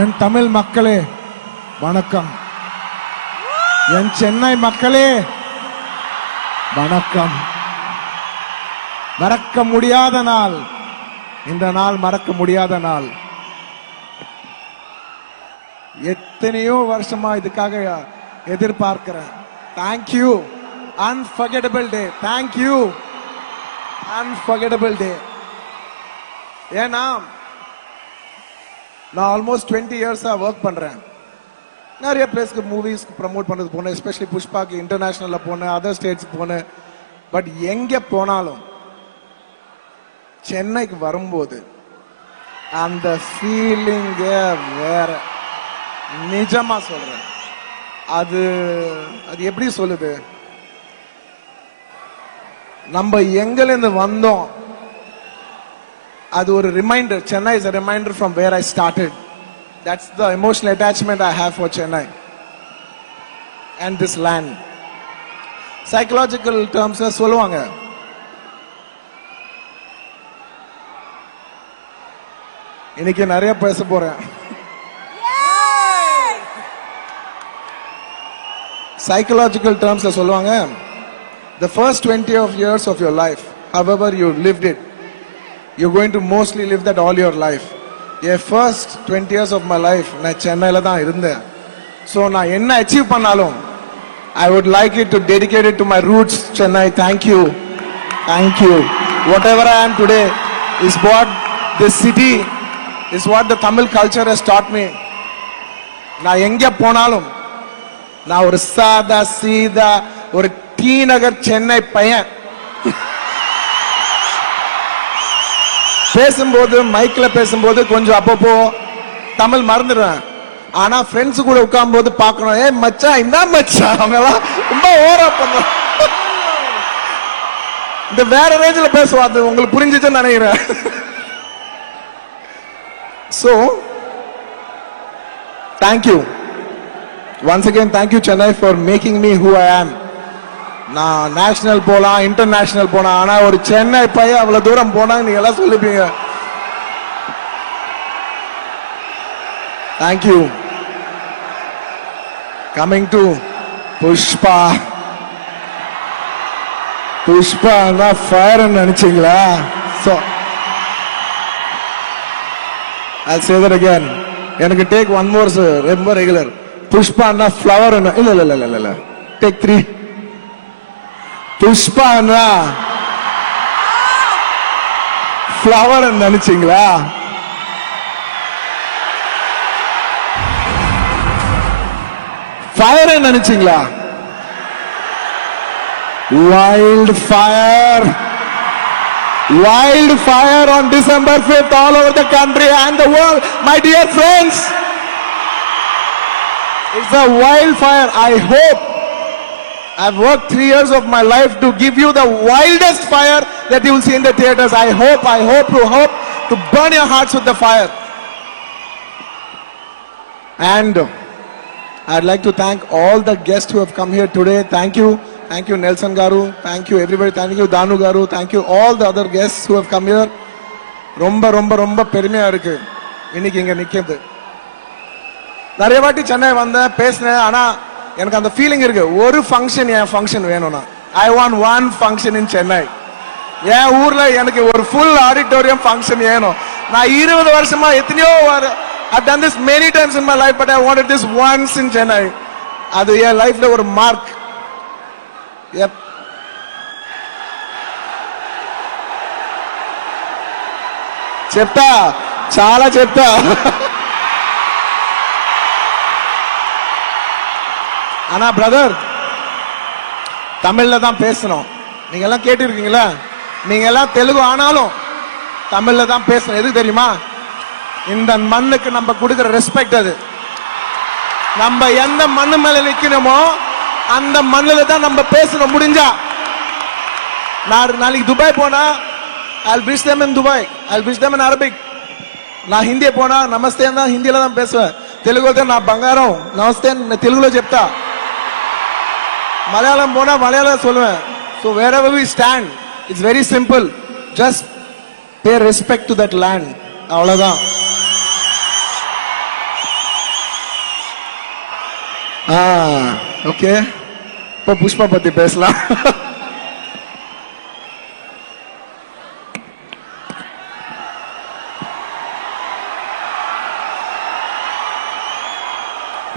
என் தமிழ் மக்களே வணக்கம். என் சென்னை மக்களே வணக்கம். மறக்க முடியாத நாள் இந்த நாள், மறக்க முடியாத நாள். எத்தனையோ வருஷமா இதுக்காக எதிர்பார்க்கிறேன். தேங்க்யூ, அன்ஃபர்கெட்டபிள் டே. தேங்க்யூ, அன்ஃபர்கெட்டபிள் டே. ஏன்னா நான் ஆல்மோஸ்ட் 20 இயர்ஸா ஒர்க் பண்றேன். நிறைய பிளேஸ்க்கு மூவிஸ்க்கு ப்ரமோட் பண்றது போனேன், எஸ்பெஷலி புஷ்பாக்கு இன்டர்நேஷனல்ல போனேன், அதர் ஸ்டேட்ஸ்க்கு போனேன். பட் எங்க போனாலும் சென்னைக்கு வரும்போது அந்த ஃபீலிங் வேற. நிஜமா சொல்றேன். அது எப்படி சொல்லுது, நம்ம எங்கிருந்து வந்தோம் அது ஒரு reminder. Chennai is a reminder from where I started. That's the emotional attachment I have for Chennai and this land. Psychological terms சொல்லுவாங்க, இன்னைக்கு நிறைய பேச போறேன். Psychological terms சொல்லுவாங்க, the first 20 years of your life, however you lived it, you're going to mostly live that all your life. The first 20 years of my life நான் சென்னையில தான் இருந்தேன். So நான் என்ன அச்சீவ் பண்ணாலும் I would like it to dedicate it to my roots. Chennai, thank you. Thank you. Whatever I am today is what this city, is what the Tamil culture has taught me. நான் எங்க போனாலும் நான் ஒரு சாதா சீதா ஒரு D Nagar Chennai பையன். பேசும்போது மைக்ல பேசும்போது கொஞ்சம் அப்பப்போ தமிழ் மறந்துடுவேன். ஆனா ஃப்ரெண்ட்ஸ் கூட உட்காரும் போது பாக்கணும், ஏ மச்சான் என்ன மச்சான், அவங்க எல்லாம் ரொம்ப ஓவரா பண்ணுவாங்க. இந்த வேற ரேஞ்சில பேசுவாங்க, உங்களுக்கு புரிஞ்சுச்சுன்னு நினைக்கிறேன். So thank you once again. Thank you Chennai for making me who I am. நான் நேஷனல் போலாம், இன்டர்நேஷனல் போனா, ஆனா ஒரு சென்னை பையன் அவ்வளவு தூரம் போனா நீங்க எல்லாம் சொல்லிப்பீங்க. Thank you. Coming to Pushpa. Pushpa fire நினைச்சீங்களா? So I'll say that again. எனக்கு டேக் ஒன் மோர் ரொம்ப ரெகுலர். புஷ்பா ஃப்ளவர் இல்ல டேக் 3. புஷ்பா ஃப்ளவர் நினைச்சீங்களா? ஃபயர் நினைச்சீங்களா? Wild fire. Wild fire on December 5th all over the country and the world. My dear friends, it's a wild fire. I hope I've worked 3 years of my life to give you the wildest fire that you will see in the theaters. I hope to burn your hearts with the fire. And I'd like to thank all the guests who have come here today. Thank you Nelson Garu, thank you everybody, thank you Danu Garu, thank you all the other guests who have come here. ரொம்ப ரொம்ப ரொம்ப பெருமையா இருக்கு இன்னைக்கு இங்க நிக்கிறது. நிறைய வாட்டி சென்னை வந்தேன், பேசினேன், ஆனா எனக்கு அந்த ஃபீலிங் இருக்கு, ஒரு ஃபங்க்ஷன் என் ஃபங்க்ஷன் வேணும்னா ஐ வாண்ட் ஒன் ஃபங்க்ஷன் இன் சென்னை. என் ஊர்ல எனக்கு ஒரு ஃபுல் ஆடிட்டோரியம் ஃபங்க்ஷன் வேணும். நான் 20 வருஷமா எத்தனையோ I've done this many times in my life, but I wanted this once in Chennai. அது என் லைஃப்ல ஒரு மார்க். చెప్తా, చాలా చెప్తా. ஆனா பிரதர், தமிழ்ல தான் பேசணும். நீங்க எல்லாம் கேட்டிருக்கீங்களா? நீங்க எல்லாம் தெலுங்கு ஆனாலும் தமிழ்ல தான் பேசணும். எதுக்கு தெரியுமா? இந்த மண்ணுக்கு நம்ம கொடுக்கிற ரெஸ்பெக்ட். அது நம்ம எந்த மண்ணு மேல நிக்கணுமோ அந்த மண்ணுல தான் நம்ம பேசணும். முடிஞ்சா நாளைக்கு துபாய் போனா I'll wish them in Dubai, I'll wish them in Arabic. நான் ஹிந்தி போனா நமஸ்தே தான் ஹிந்தில தான் பேசுவேன். తెలుగులో நான் బంగారం నమస్తే తెలుగులో చెప్తా. మలయాళం పోనా మలయాళం சொல்லுவேன். So wherever we stand, it's very simple. Just pay respect to that land. அவ்வளவுதான். ஓகே, இப்போ புஷ்பா பத்தி பேசலாம்.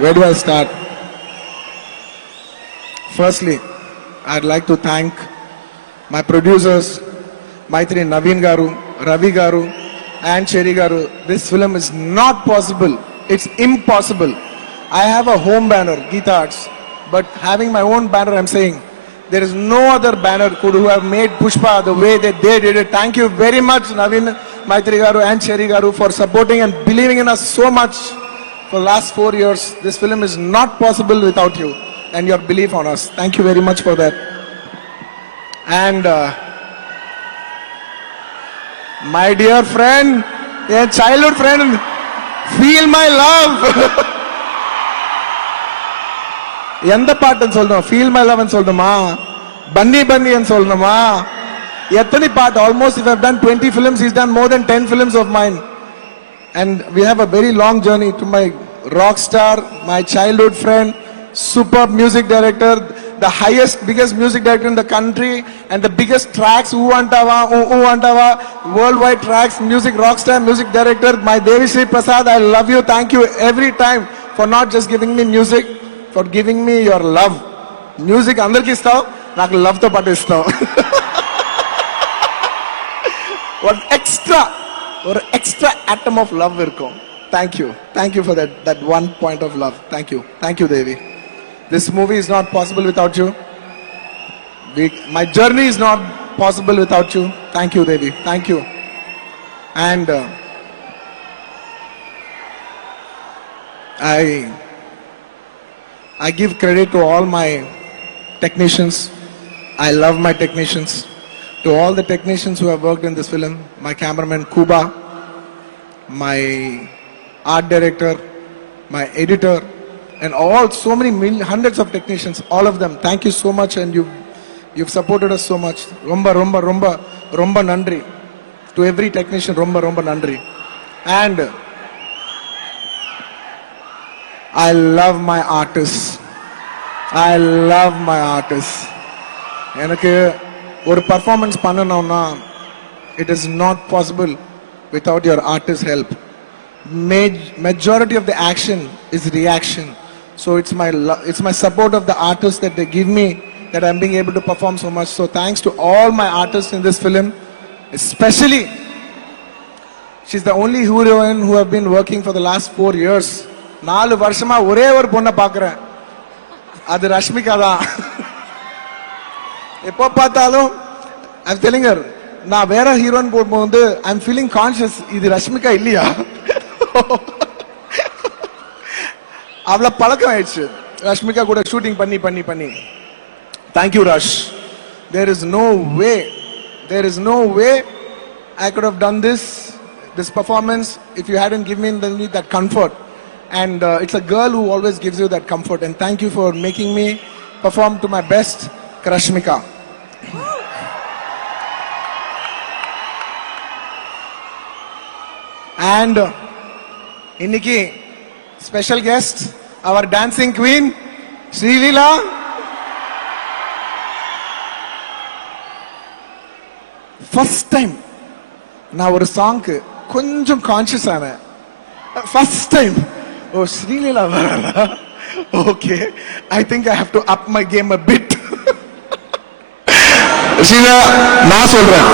Where do I start? Firstly, I'd like to thank my producers, Maitri Naveen Garu, Ravi Garu, and Cherry Garu. This film is not possible. It's impossible. I have a home banner, Geeta Arts, but having my own banner, I'm saying there is no other banner could have made Pushpa the way that they did it. Thank you very much, Naveen, Maitri Garu, and Cherry Garu, for supporting and believing in us so much for the last 4 years. This film is not possible without you and your belief on us. Thank you very much for that. And my dear friend, a childhood friend, feel my love. எந்த பாட்டுன்னு சொல்லணும்? Feel my லவ்னு சொல்லணுமா? பன்னி பன்னின்னு சொல்லணுமா? எத்தனை பாட்டு? Almost if I have done 20 films, he's done more than 10 films of mine. And we have a very long journey to my rock star, my childhood friend, superb music director, the highest, biggest music director in the country, and the biggest tracks, Antava, Antava, worldwide tracks, music rock star, music director, my Devi Sri Prasad. I love you. Thank you every time for not just giving me music, for giving me your love. Music andarki istav, నాకు love తో పాటు ఇస్తావు. What extra, or extra atom of love இருக்கும். Thank you for that one point of love. Thank you Devi. This movie is not possible without you. My journey is not possible without you. Thank you Devi. Thank you. And I give credit to all my technicians. I love my technicians. To all the technicians who have worked in this film, my cameraman Kuba, my art director, my editor, and all so many hundreds of technicians, all of them. Thank you so much, and you've supported us so much. Romba nandri to every technician. Romba nandri. And I love my artists. எனக்கு ஒரு performance பண்ணணும்னா it is not possible without your artist help. Majority of the action is reaction, so it's my support of the artists that they give me that I'm being able to perform so much. So thanks to all my artists in this film, especially she's the only heroine who have been working for the last 4 years. 4 வருஷமா ஒரே ஒரு பொண்ணை பார்க்கிறேன், அது ரஷ்மிகா தான். எப்போ பார்த்தாலும் I'm telling her, நான் வேற ஹீரோயின் போடும்போது I'm feeling conscious, இது ரஷ்மிகா இல்லையா? அவ்வளவு பழக்கம் ஆயிடுச்சு ரஷ்மிகா கூட ஷூட்டிங் பண்ணி. Thank you Rush. There is no way I could have done this performance if you hadn't given me that comfort. And it's a girl who always gives you that comfort. And thank you for making me perform to my best, Rashmika. And inniki special guest, our dancing queen, Srilila. First time நான் ஒரு சாங்க்கு கொஞ்சம் conscious ஆனேன். First time. Oh, Srilila varala. Okay, I think I have to up my game a bit. Srilila, na solren.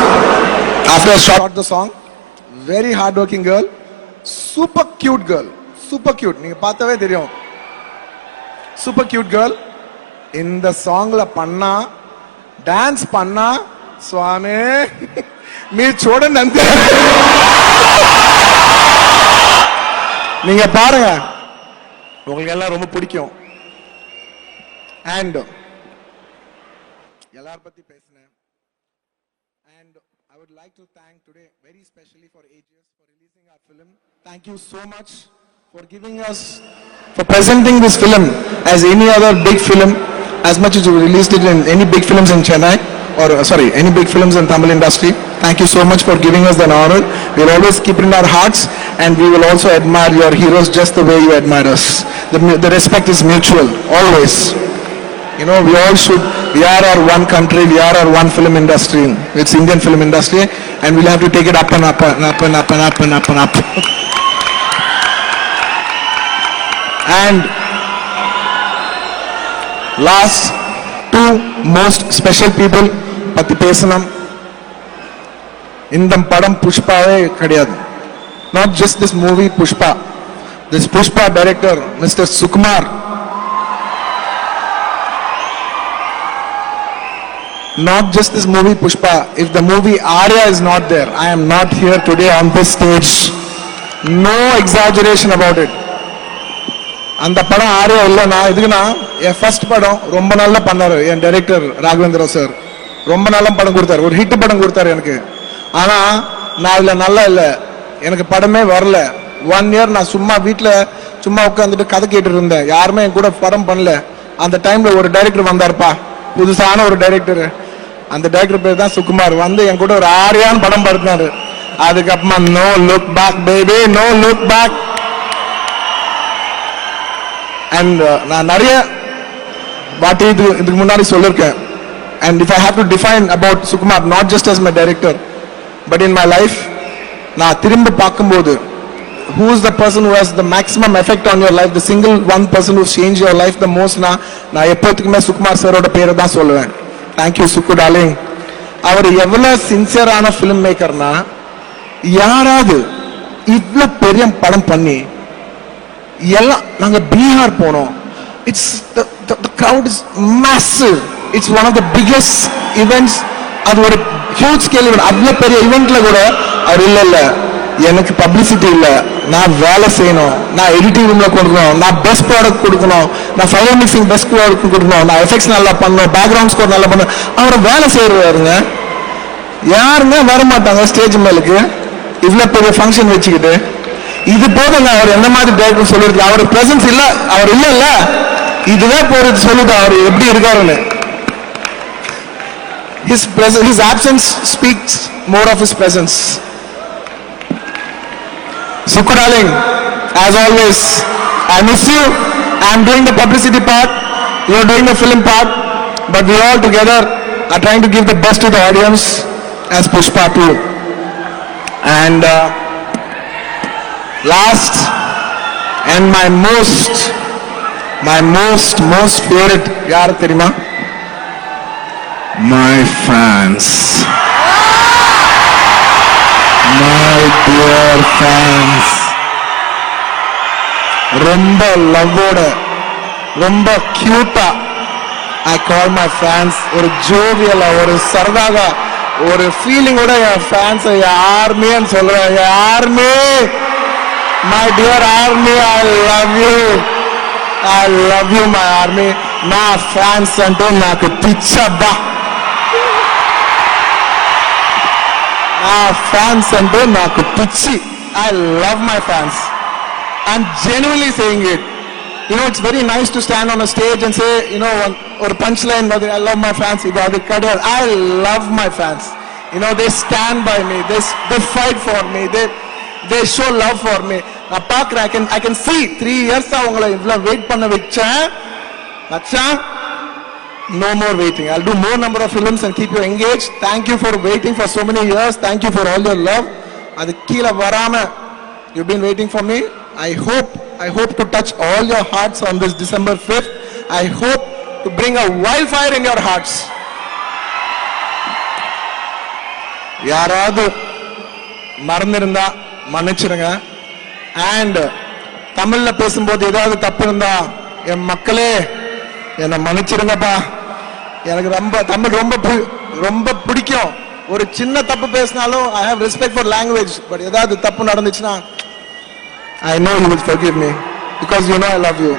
After I shot the song, very hardworking girl, super cute girl, super cute. நீங்க பார்த்தவே தெரியும். Super cute girl. இந்த சாங்ல பண்ணா, dance பண்ணா, சுவாமி మీరు చూడండి అంతే. நீங்க பாருங்க, உங்களுக்கு எல்லாம் ரொம்ப பிடிக்கும். And எல்லார பத்தி பேசினேன். And I would like to thank today very specially for AGS for releasing our film. Thank you so much for giving us, for presenting this film as any other big film, as much as you released it in any big films in Chennai. or sorry, any big films in Tamil industry. Thank you so much for giving us that honor. We'll always keep it in our hearts, and we will also admire your heroes just the way you admire us. The respect is mutual, always. You know, we are our one country, we are our one film industry. It's Indian film industry, and we'll have to take it up and up and up and up and up and up and up. And last two most special people பத்தி பேசணும். இந்த படம் புஷ்பாவே கிடையாது. Not just this movie Pushpa. This Pushpa director, Mr. Sukumar. Not just this movie Pushpa. If the movie Arya is not there, I am not here today on this stage. No exaggeration about it. அந்த படம் ஆரியா இல்லைன்னா இதுக்குன்னா என் first படம் ரொம்ப நல்லா பண்ணாரு என் director Raghavendra sir. ரொம்ப நல்ல படம் கொடுத்தாரு, ஒரு ஹிட் படம் கொடுத்தாரு எனக்கு. ஆனா நான் இதுல நல்லா இல்லை, எனக்கு படமே வரல. 1 year நான் சும்மா வீட்டுல சும்மா உட்காந்துட்டு கதை கேட்டு இருந்தேன். யாருமே என் கூட படம் பண்ணல. அந்த டைம்ல ஒரு டைரக்டர் வந்தாருப்பா, புதுசான ஒரு டைரக்டர். அந்த டைரக்டர் பேர் தான் சுகுமார். வந்து என் கூட ஒரு ஆரியான்னு படம் பார்த்தாரு. அதுக்கப்புறமா no look back baby, no look back. And நான் நிறைய வாட்டி இதுக்கு முன்னாடி சொல்லிருக்கேன். And if I have to define about Sukumar, not just as my director but in my life, நான் திரும்ப பார்க்கும்போது who is the person who has the maximum effect on your life, the single one person who changed your life the most, நான் எப்போதுக்குமே சுகுமார் சாரோட பேரை தான் சொல்லுவேன். Thank you சுக்கு darling. அவர் எவ்வளவு சின்சியரான ஃபிலிம் மேக்கர்னா, யாராவது இவ்வளவு பெரிய படம் பண்ணி எல்லாம் நாங்க பீகார் போனோம். It's the crowd is massive. It's one of the biggest events. அது ஒரு ஹியூஜ் ஸ்கேல் ஈவென்ட். அவ்வளவு பெரிய ஈவென்ட்ல கூட அவர் இல்ல எனக்கு பப்ளிசிட்டி இல்ல, நான் வேலை செய்யணும், நான் எடிட்டிங் ரூம்ல கொடுக்கணும், நான் பெஸ்ட் ப்ராடக்ட் கொடுக்கணும், நான் ஃபைனல் மிக்சிங் பெஸ்ட் ப்ராடக்ட் கொடுக்கணும், நான் எஃபெக்ட்ஸ் நல்லா பண்ணணும், பேக்ரவுண்ட் ஸ்கோர் நல்லா பண்ணணும். அவரை வேலை செய்யறாருங்க. யாருங்க வர மாட்டாங்க ஸ்டேஜ் மேலுக்கு இவ்வளவு பெரிய ஃபங்க்ஷன் வச்சுக்கிட்டு. இது போதுங்க அவர் என்ன மாதிரி டைரக்டர் சொல்லிருக்கு. அவர் பிரசன்ஸ் இல்ல, அவர் இல்ல, இதுவே போறது சொல்லுது அவர் எப்படி இருக்காருன்னு. His absence speaks more of his presence. Sukku darling, as always, I miss you. I'm doing the publicity part, you're doing the film part, but we all together are trying to give the best to the audience as Pushpa 2. And last and my most favorite, yaar theriyuma, my fans, my dear fans. ரொம்ப லவ்வோட, ரொம்ப கியூட்டா I call my fans. ஒரு ஜோவியலா, ஒரு சரதாகா, ஒரு ஃபீலிங்கோட என் fans ஆர்மின்னு சொல்றேன். Army, my dear army, I love you my army. నా fans అంటే నాకు పిచ్చబ్బా. నా ఫ్యాన్స్ అంటే నాకు పిచ్చి. I love my fans. I'm genuinely saying it. You know, it's very nice to stand on a stage and say, you know, or punchline, I love my fans. I love my fans. You know, they stand by me. They fight for me. They show love for me. I can see 3 years அவங்களை இவ்வளவு wait பண்ண வச்சேன். No more waiting. I'll do more number of films and keep you engaged. Thank you for waiting for so many years. Thank you for all your love. அது கீழே வராம you've been waiting for me. I hope to touch all your hearts on this December 5th. I hope to bring a wildfire in your hearts. யாராவது மறந்திருந்தா மன்னிச்சிருங்க. And தமிழ்ல பேசும்போது ஏதாவது தப்பு இருந்தா என் மக்களே என்னை மன்னிச்சிருங்கப்பா. எனக்கு தமிழ் ரொம்ப பிடிக்கும். ஒரு சின்ன தப்பு பேசினாலும் I have respect for language. But ஏதாவது தப்பு நடந்துச்சுன்னா I know you will forgive me because you know I love you.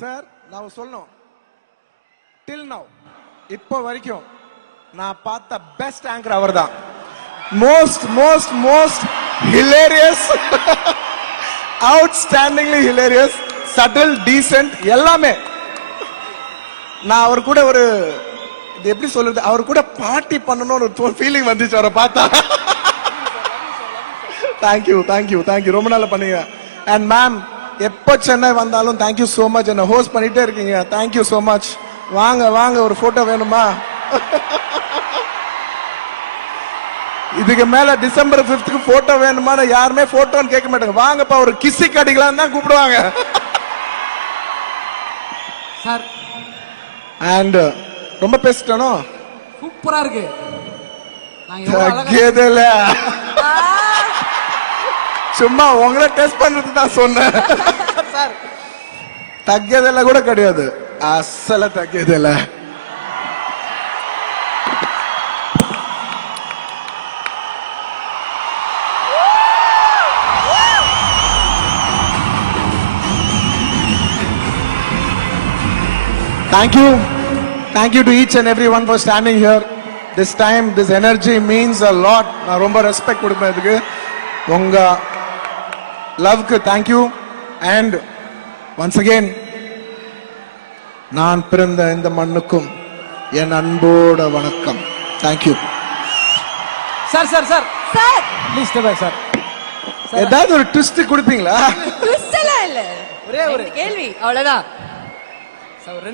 Sir, நான் சொல்லணும், till now இப்போ வரைக்கும் நான் பார்த்த பெஸ்ட் ஆங்கர் அவர்தான். most hilarious, outstandingly hilarious, subtle, decent, எல்லாமே. நான் அவர் கூட ஒரு இது எப்படி சொல்றது, அவர் கூட பார்ட்டி பண்ணணும்னு ஒரு ஃபீலிங் வந்துச்சு அவரை பார்த்தா. தேங்க்யூ தேங்க்யூ தேங்க்யூ, ரொம்ப நாள் பண்ணீங்க. அண்ட் மேம், எப்போ சென்னை வந்தாலும் தேங்க்யூ சோ மச், என்ன ஹோஸ்ட் பண்ணிட்டே இருக்கீங்க. Thank you so much. வாங்க வாங்க, ஒரு போட்டோ வேணுமா? இதுக்கு மேல டிசம்பர் 5th போட்டோ வேணுமா? யாருமே போட்டோன்னு கேட்க மாட்டாங்க. வாங்கப்பா ஒரு கிஸ்ஸி கடிக்கலாம் தான் கூப்பிடுவாங்க. சார் அண்ட் ரொம்ப பேசிட்டானோ? சூப்பரா இருக்கு. சும்மா உங்களை டெஸ்ட் பண்றதுக்கு தான் சொன்னேன். தగ్గதெல்லாம் கூட கிடையாது, அசல தగ్గதில்ல. Thank you to each and everyone for standing here. This time, this energy means a lot. நான் ரொம்ப ரெஸ்பெக்ட் கொடுப்பேன் இதுக்கு. உங்க லவ்க்கு thank you. And once again, நான் பிறந்த இந்த மண்ணுக்கும் என் அன்போட வணக்கம். Thank you. Sir sir sir sir please stay back sir. ஏதாவது ஒரு ட்விஸ்ட் கொடுப்பீங்களா? ட்விஸ்ட் எல்லாம் இல்ல, ஒரே ஒரு கேள்வி அவ்வளவுதான். சார்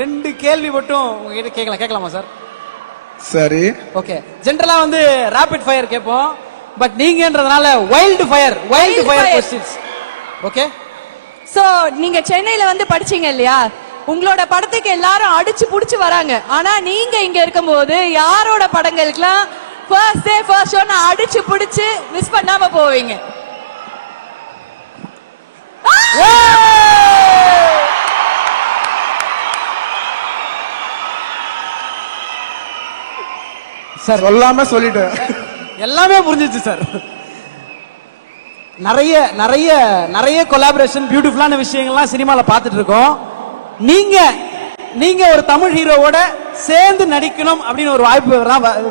ரெண்டு கேள்வி மட்டும் உங்ககிட்ட கேட்கலாமா சார்? சரி, ஓகே. ஜெனரலா வந்து ராபிட் ஃபயர் கேட்போம், பட் நீங்கன்றதுனால wild fire questions. Okay. So நீங்க சென்னையில வந்து படிச்சீங்க இல்லையா, உங்களோட படத்துக்கு எல்லாரும் அடிச்சு புடிச்சு வராங்க. ஆனா நீங்க இங்க இருக்கும்போது யாரோட படங்களுக்குலாம் ஃபர்ஸ்ட் டே ஃபர்ஸ்ட் ஷோ நான் அடிச்சு புடிச்சு மிஸ் பண்ணாம போவீங்க? சார் சொல்லாம சொல்லிட்டேன், எல்லாமே புரிஞ்சிச்சு சார். நிறைய நிறைய நிறைய கொலாபரேஷன், பியூட்டிஃபுல்லான விஷயங்கள்லாம் சினிமால பார்த்துட்டு இருக்கோம். நீங்க ஒரு தமிழ் ஹீரோவோட சேர்ந்து நடிக்கணும் அப்படின்னு ஒரு வாய்ப்பு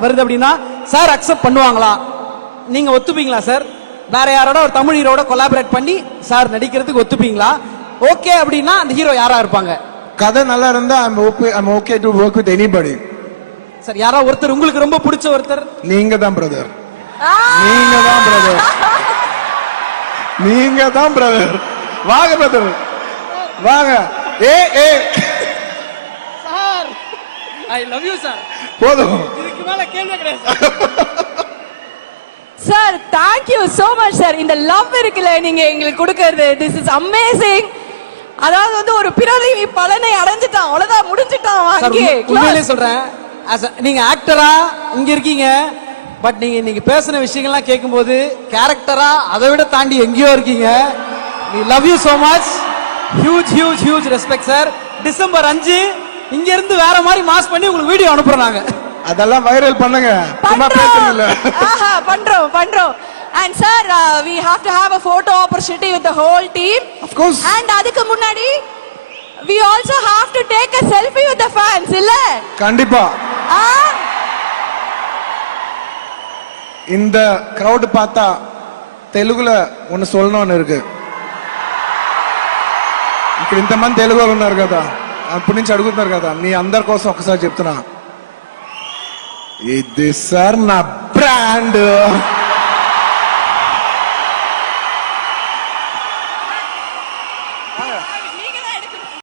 வருது அப்படின்னா சார் அக்செப்ட் பண்ணுவாங்களா? நீங்க ஒத்துப்பீங்களா சார்? வேற யாரோட ஒரு தமிழ் ஹீரோட கொலாபரேட் பண்ணி சார் நடிக்கிறதுக்கு ஒத்துப்பீங்களா? ஓகே அப்படின்னா அந்த ஹீரோ யாரா இருப்பாங்க? கதை நல்லா இருந்தா I'm okay to work with anybody. Sir யாரா ஒருத்தர் உங்களுக்கு ரொம்ப பிடிச்ச ஒருத்தர்? நீங்க தான் பிரதர், நீங்க தான் பிரதர், நீங்க தான் பிரதர். வாங்க பிரதர், வாங்க. Sir I love you sir. போதும், இதுக்கு மேல கேள்வி கிடையாது sir. Thank you so much sir. இந்த லவ் இருக்குல்ல நீங்க எங்களுக்கு கொடுக்கிறது, திஸ் இஸ் அமேசிங். அதாவது வந்து ஒரு பிறவி பலனை அடைஞ்சிட்டான், அவ்வளவுதான், முடிஞ்சிட்டான். உண்மையிலே சொல்றேன், நீங்க ஆக்டரா இங்க இருக்கீங்க, பட் நீங்க பேசின விஷயங்கள்லாம் கேட்கும்போது கேரக்டரா அதை விட தாண்டி எங்கேயோ இருக்கீங்க. we love you so much. huge respect sir. December 5 இங்க இருந்து வேற மாதிரி மாஸ் பண்ணி உங்களுக்கு வீடியோ அனுப்புறாங்க. அதெல்லாம் வைரல் பண்ணுங்க, சும்மா பேசுறது இல்ல. பண்றோம். And sir, we have to have a photo opportunity with the whole team. Of course. And அதுக்கு முன்னாடி we also have to take a selfie with the fans, இல்ல? கண்டிப்பா. இந்த கிரவுட் பார்த்தா తెలుగుல ஒன்னு சொல்லணும்னு ఇருக்கு. ఇక్కడ ఇంతమంది తెలుగు వాళ్ళు ఉన్నారు కదా, అప్పటి నుంచి అడుగుతున్నారు కదా, మీ అందరి కోసం ఒకసారి చెప్తున్నా, ఇది సార్ నా బ్రాండ్.